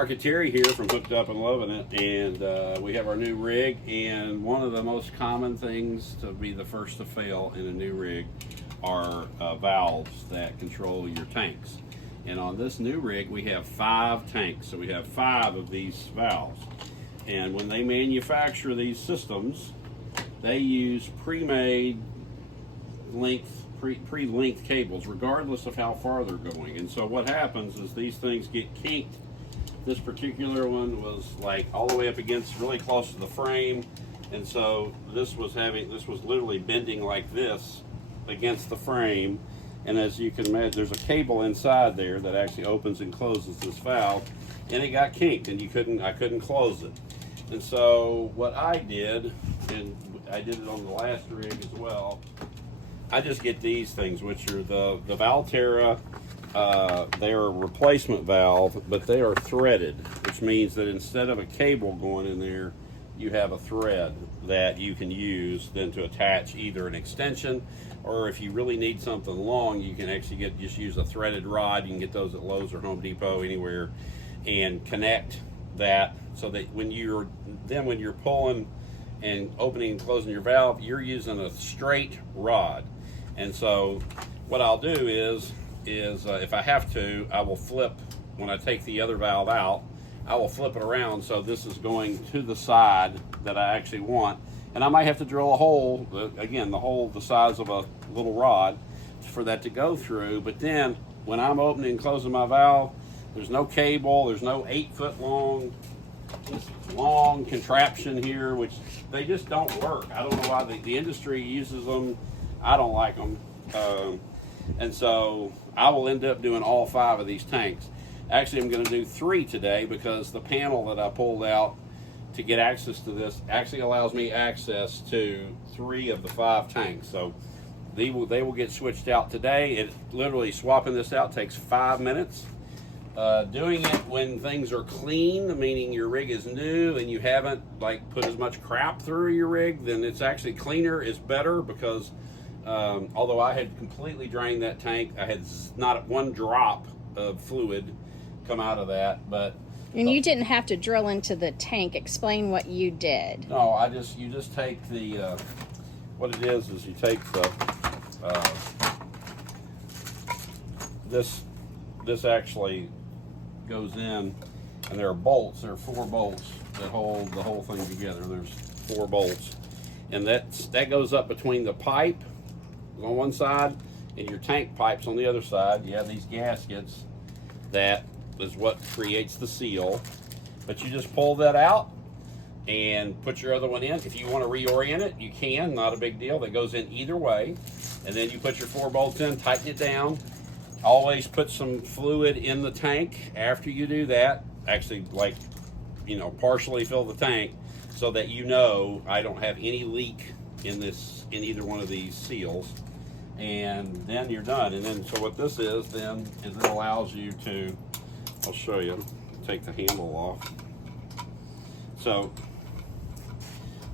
Mark and Terry here from Hooked Up and Loving It, and we have our new rig. And one of the most common things to be the first to fail in a new rig are valves that control your tanks. And on this new rig, we have 5 tanks, so we have 5 of these valves. And when they manufacture these systems, they use pre-made pre-length cables, regardless of how far they're going. And so what happens is these things get kinked. This particular one was like all the way up against, really close to the frame, and so this was literally bending like this against the frame. And as you can imagine, there's a cable inside there that actually opens and closes this valve, and it got kinked, and I couldn't close it. And so what I did, and I did it on the last rig as well, I just get these things, which are the Valterra. They're a replacement valve, but they are threaded, which means that instead of a cable going in there, you have a thread that you can use then to attach either an extension, or if you really need something long, you can actually just use a threaded rod. You can get those at Lowe's or Home Depot, anywhere, and connect that so that when you're pulling and opening and closing your valve, you're using a straight rod. And so what I'll do is if I have to, I will flip, when I take the other valve out, I will flip it around so this is going to the side that I actually want. And I might have to drill a hole, again, the hole the size of a little rod for that to go through. But then when I'm opening and closing my valve, there's no cable, there's no 8-foot long, this long contraption here, which they just don't work. I don't know why the industry uses them. I don't like them. And so I will end up doing all 5 of these tanks. Actually, I'm going to do 3 today because the panel that I pulled out to get access to this actually allows me access to 3 of the 5 tanks. So they will get switched out today. It literally, swapping this out takes 5 minutes. Doing it when things are clean, meaning your rig is new and you haven't put as much crap through your rig, then it's actually cleaner, is better, because although I had completely drained that tank, I had not 1 drop of fluid come out of that. And you didn't have to drill into the tank. Explain what you did. No, you just take the what it is you take the this actually goes in, and there are bolts. There are 4 bolts that hold the whole thing together. There's 4 bolts, and that goes up between the pipe on one side and your tank pipes on the other side. You have these gaskets that is what creates the seal, but you just pull that out and put your other one in. If you want to reorient it, you can, not a big deal. That goes in either way. And then you put your 4 bolts in, tighten it down. Always put some fluid in the tank after you do that. Actually, partially fill the tank so that I don't have any leak in either one of these seals. And then you're done. And then, so what this is it allows you to, I'll show you, take the handle off. So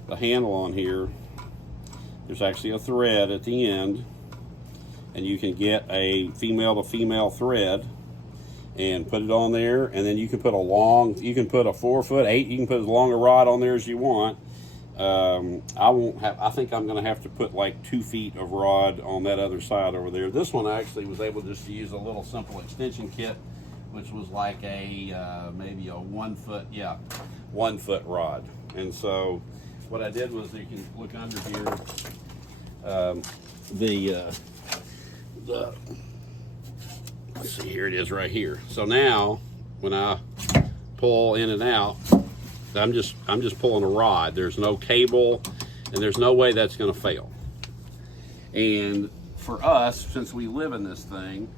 the handle on here, there's actually a thread at the end, and you can get a female to female thread and put it on there, and then you can put a 4 foot, 8, you can put as long a rod on there as you want. I think I'm going to have to put 2 feet of rod on that other side over there. This one I actually was able just to use a little simple extension kit, which was like maybe a 1 foot, 1 foot rod. And so what I did was, you can look under here, let's see, here it is right here. So now when I pull in and out, I'm just pulling a rod. There's no cable, and there's no way that's going to fail. And for us, since we live in this thing,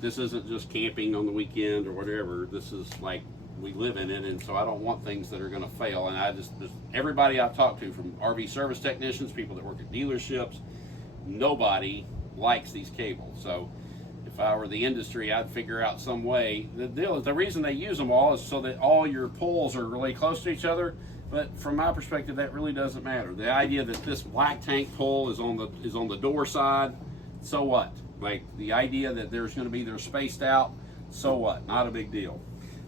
this isn't just camping on the weekend or whatever. This is we live in it, and so I don't want things that are going to fail. And everybody I've talked to, from RV service technicians, people that work at dealerships, nobody likes these cables. So if I were the industry, I'd figure out some way. The reason they use them all is so that all your pulls are really close to each other. But from my perspective, that really doesn't matter. The idea that this black tank pull is on the door side, so what? The idea that they're spaced out, so what? Not a big deal.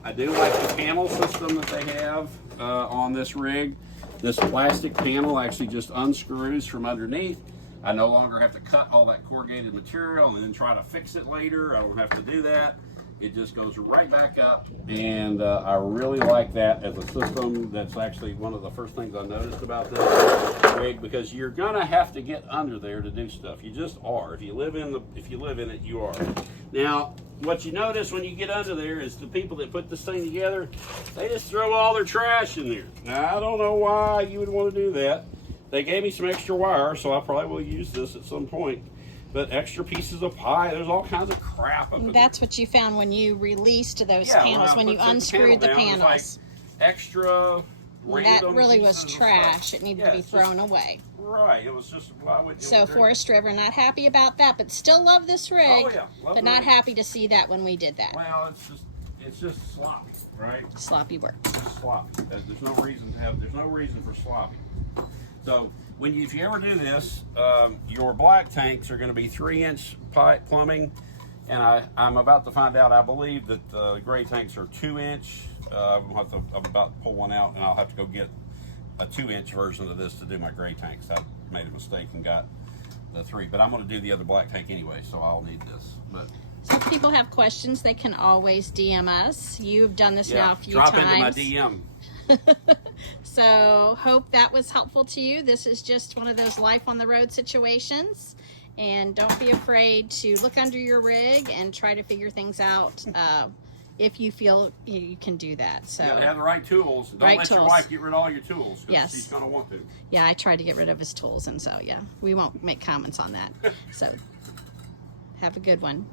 I do like the panel system that they have on this rig. This plastic panel actually just unscrews from underneath. I no longer have to cut all that corrugated material and then try to fix it later. I don't have to do that. It just goes right back up, and I really like that as a system. That's actually one of the first things I noticed about this rig, because you're gonna have to get under there to do stuff. You just are. If you live in it, you are. Now, what you notice when you get under there is the people that put this thing together, they just throw all their trash in there. Now, I don't know why you would want to do that. They gave me some extra wire, so I probably will use this at some point. But extra pieces of pie, there's all kinds of crap up in That's what you found when you released those panels, when you unscrewed the panel down, panels. like extra random That really was pieces of trash. stuff. It needed Yeah, to be it's thrown just, away. Right, it was just, why would you? So Forest River, not happy about that, but still love this rig. Oh, yeah, love but the not rig. happy to see that when we did that. Well, it's just sloppy, right? Sloppy work. It's just sloppy. There's no reason for sloppy. So if you ever do this, your black tanks are going to be 3-inch pipe plumbing, and I'm about to find out. I believe that the gray tanks are 2-inch. I'm about to pull one out, and I'll have to go get a 2-inch version of this to do my gray tanks. I made a mistake and got the 3, but I'm going to do the other black tank anyway, so I'll need this. But So if people have questions, they can always DM us. You've done this now a few drop times. into my DM. So hope that was helpful to you. This is just one of those life on the road situations. And don't be afraid to look under your rig and try to figure things out if you feel you can do that. So You gotta have the right tools. Don't let your wife get rid of all your tools, because Yes. she's gonna want to. yeah, I tried to get rid of his tools, and so yeah, we won't make comments on that. So have a good one.